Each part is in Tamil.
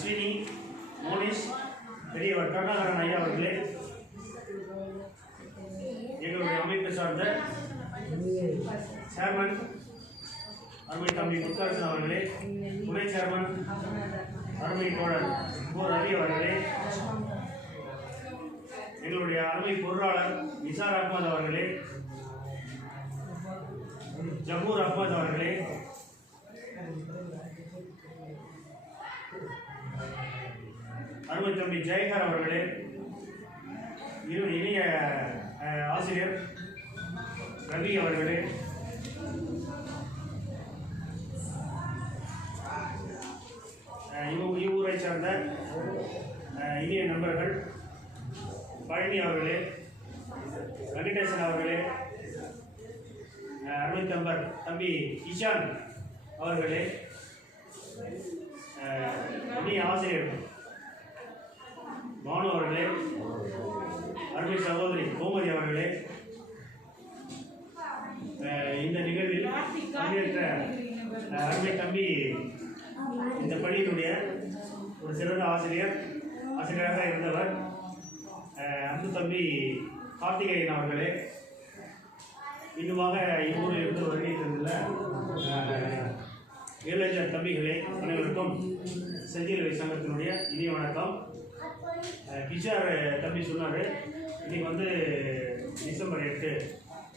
அஸ்வினி மோனிஷ் பெரியவர் கருணாகரன் ஐயா அவர்களே. எங்களுடைய அமைப்பு சார்ந்த சேர்மன் அருமை தம்பி முத்தரசன் அவர்களே துணை சேர்மன் அருமை தோழர் கோ ரவி அவர்களே. எங்களுடைய அருமை பொருளாளர் நிசார் அஹ்மத் அவர்களே. ஜமூர் அஹ்மத் அவர்களே. தம்பி ஜெயகர் அவர்களே இரு இனிய ஆசிரியர் ரவி அவர்களே. இவ்வூரை சார்ந்த இனிய நண்பர்கள் பழனி அவர்களே வெங்கடேசன் அவர்களே அஹ், அருமை தம்பர் தம்பி இஷான் அவர்களே அஹ், இனிய ஆசிரியர். பானு அவர்களே அருமை சகோதரி கோமதி அவர்களே இந்த நிகழ்வில் பங்கேற்ற அருமை தம்பி இந்த பள்ளியினுடைய ஒரு சிறந்த ஆசிரியர் ஆசிரியராக இருந்தவர் அன்பு தம்பி கார்த்திகேயன் அவர்களே. இன்னுமாக இவ்வூரில் இருந்து வருகை தந்துள்ள அஹ், தம்பிகளே அனைவருக்கும் செஞ்சிலுவை சங்கத்தினுடைய இனிய வணக்கம். அஹ், தம்பி சொன்னார். இன்றைக்கி வந்து டிசம்பர் எட்டு.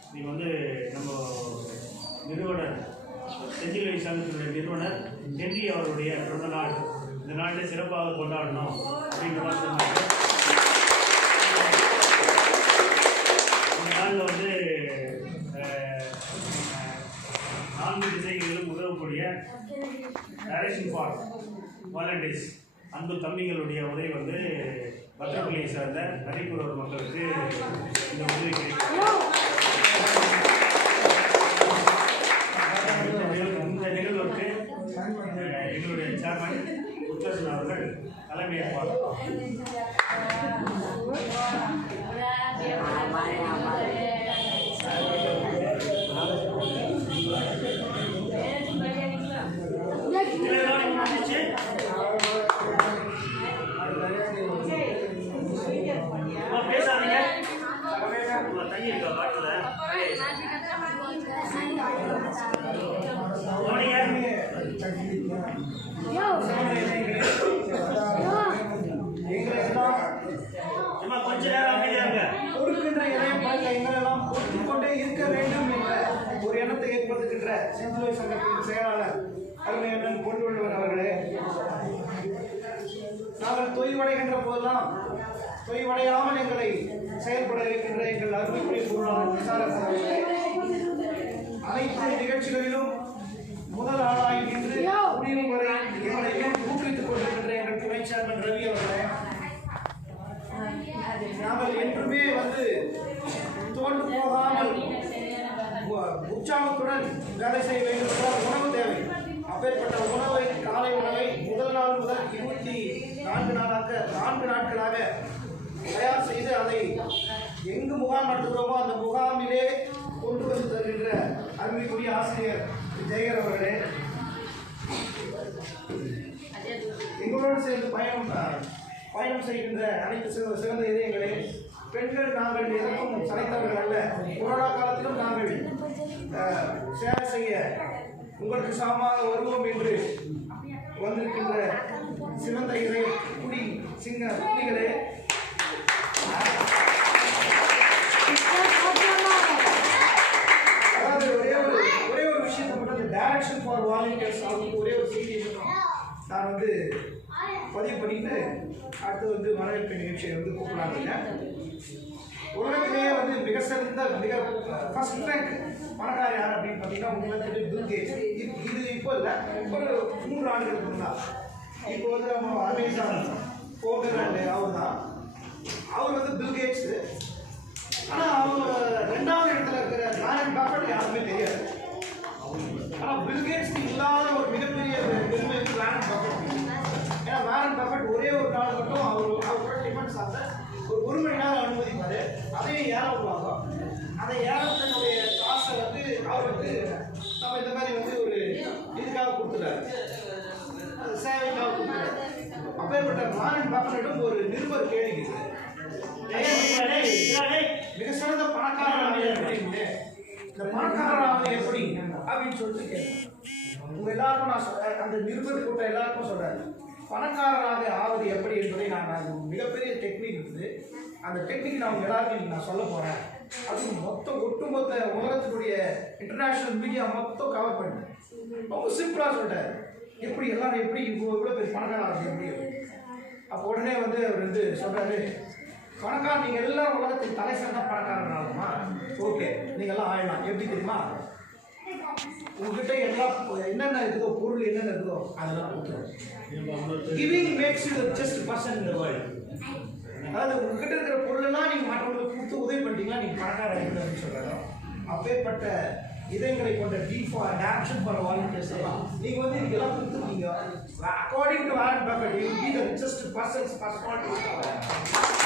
இன்னைக்கு வந்து நம்ம நிறுவனர் செஞ்சிலுவை சங்கத்தினுடைய நிறுவனர் டெல்லி அவருடைய பிறந்த நாள். இந்த நாட்டை சிறப்பாக கொண்டாடணும் அப்படின்ற மாதிரி சொன்னாங்க இந்த நாளில் வந்து நான்கு திசைகளிலும் உதவக்கூடிய டைரக்ஷன் ஃபார் வாலண்டியர்ஸ் அன்பு தம்பிகளுடைய உதவி வந்து பத்திரப்பள்ளியை சார்ந்த நரிக்குறவர் மக்களுக்கு இந்த உதவி கிடைக்கும் இந்த இந்த நிகழ்வுக்கு எங்களுடைய சேர்மன் முத்தரசன் அவர்கள் தலைமையேற்பார் இதெல்லாம் இருக்க வேண்டும் என்ற ஒரு எண்ணத்தை ஏற்படுத்துகின்ற செஞ்சிலுவை சங்கத்தின் செயலாளர் அருமையண்ணன் கொண்டுள்ளவர் அவர்களே நாங்கள் தொய்வடைகின்ற போதெல்லாம் தொய்வடையாமல் எங்களை செயல்பட வைக்கின்ற எங்கள் அருமைக்குரிய பொருளாளர் விசாரத் அவர்களே அனைத்து நிகழ்ச்சிகளிலும் முதல் ஆளாய் நின்று முடியும் வரை எங்களை ஊக்குவித்துக் கொண்டிருக்கின்ற எங்கள் துணை சேர்மன் ரவி அவர்களே நாங்கள் என்றுமே வந்து தோன்று போகாமல் உற்சாகத்துடன் வேலை செய்ய வேண்டும் என்றால் உணவு தேவை. அப்பேற்பட்ட உணவை காலை உணவை முதல் நாள் முதல் இருபத்தி நான்கு நாளாக நான்கு நாட்களாக தயார் செய்து அதை எங்கு முகாம் நடத்துகிறோமோ அந்த முகாமிலே கொண்டு வந்து தருகின்ற அருமைக்குரிய ஆசிரியர் ஜெயகர் அவர்களே. எங்களோடு சேர்ந்து பயணம் பயணம் செய்கின்ற அனைத்து சிறந்த சிறந்த இதயங்களே பெண்கள் நாங்கள் எதற்கும் சளைத்தவர்கள் அல்ல. கொரோனா காலத்திலும் நாங்கள் சேவை செய்ய உங்களுக்கு சமமாக வருவோம் என்று வந்திருக்கின்ற சிறந்த இறை குடி சிங்க குடிகளே அதாவது ஒரே ஒரு ஒரே ஒரு விஷயத்தை மட்டும் டைரக்ஷன் ஃபார் வாலண்டியர்ஸ் அவங்க ஒரே ஒரு செய்தி நான் வந்து பதிவு பண்ணிட்டு அடுத்து வந்து வரவேற்பு நிகழ்ச்சியை வந்து கூப்பிடலாங்க உலகத்திலேயே வந்து மிக சிறந்த மிக ஃபர்ஸ்ட் ரேங்க் பணக்காரர் யார் அப்படின்னு பார்த்தீங்கன்னா உங்களுக்கு பில் கேட்ஸ் இது இப்போ இல்லை ஒரு மூன்று ஆண்டுகளுக்கு முன்னால். இப்போ வந்து நம்ம அமேசான் போகர் அவர் தான் அவர் வந்து பில் ஆனால் அவங்க ரெண்டாவது இடத்துல இருக்கிற நாராயண் பாப்பட் யாருமே தெரியாது ஆனால் பில் கேட்ஸ் இல்லாத ஒரு மிகப்பெரிய பெருமை வந்து வாரன் பஃபட் ஏன்னா வாரன் பஃபட் ஒரே ஒரு நாள் மட்டும் அவர் அவரோட டிஃபன் சாப்பிட ஒரு ஒரு மணி நேரம் அனுமதிப்பார் அதையும் ஏற விடுவாங்க அந்த ஏலத்தினுடைய காசை வந்து அவர் வந்து நம்ம இந்த மாதிரி வந்து ஒரு இதுக்காக கொடுத்துட்டாரு அது சேவைக்காக கொடுத்துட்டாரு வாரன் பஃபனிடம் ஒரு நிருபர் கேள்வி. மிக சிறந்த பணக்காரராக எப்படின்னு இந்த பணக்காரராக எப்படி? அப்படின்னு சொல்லிட்டு கேட்கிறேன் உங்க எல்லாருக்கும் நான் அந்த நிருபர் கூட்டம் எல்லாருக்கும் சொல்றேன். பணக்காரராக ஆவது எப்படி என்பதை நான் மிகப்பெரிய டெக்னிக் இருக்குது. அந்த டெக்னிக் நான் எல்லாருக்கும் நான் சொல்ல போறேன். அது மொத்த ஒட்டுமொத்த உலகத்தினுடைய இன்டர்நேஷனல் மீடியா மொத்தம் கவர் பண்ணேன் ரொம்ப சிம்பிளா சொல்லிட்டாரு எப்படி எல்லாரும் எப்படி இவ்வளோ இவ்வளோ பெரிய பணக்காரராக எப்படி அப்போ உடனே வந்து அவர் வந்து சொல்கிறாரு பணக்கார நீங்கள் எல்லாரும் உலகத்தில் தலை சிறந்த பணக்காரன் ஆகுமா ஓகே நீங்கள்லாம் ஆயிடலாம். எப்படி தெரியுமா? உங்ககிட்ட எல்லா என்னென்ன இருக்குதோ பொருள் என்னென்ன இருக்குதோ அதெல்லாம் கொடுத்துரும் giving makes you just person இந்த வேர்ல்டு அதாவது உங்ககிட்ட இருக்கிற பொருளெல்லாம் நீங்கள் மற்றவங்களுக்கு கொடுத்து உதவி பண்ணிட்டீங்கன்னா நீங்கள் பணக்காரர் ஆகிடுன்னு சொல்றாரு. அப்பேற்பட்ட இதயங்களை கொண்ட டீஃபா ஃபார் டேரக்ஷன் ஃபார் வாலண்டியர்ஸ் நீங்கள் வந்து இதுக்கெல்லாம் கொடுத்துருக்கீங்க. According to Warren Buffett, he will be the richest person's personality.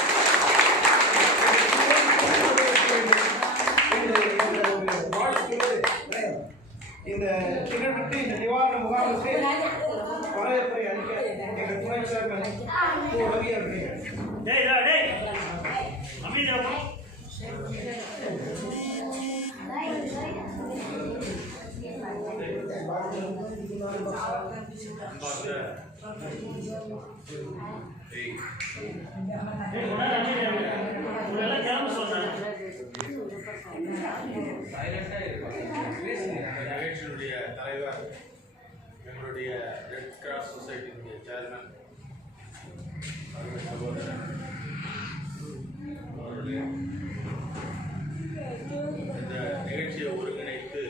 நிகழ்ச்சியினுடைய தலைவர் எங்களுடைய ரெட் கிராஸ் சொசைட்டியினுடைய சேர்மன் அவருடைய சகோதரர் அவருடைய இந்த நிகழ்ச்சியை ஒருங்கிணைத்து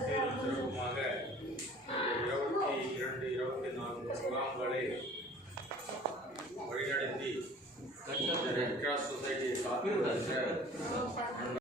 சீரும் சிறப்புமாக இந்த இருபத்தி இரண்டு இருபத்தி நான்கு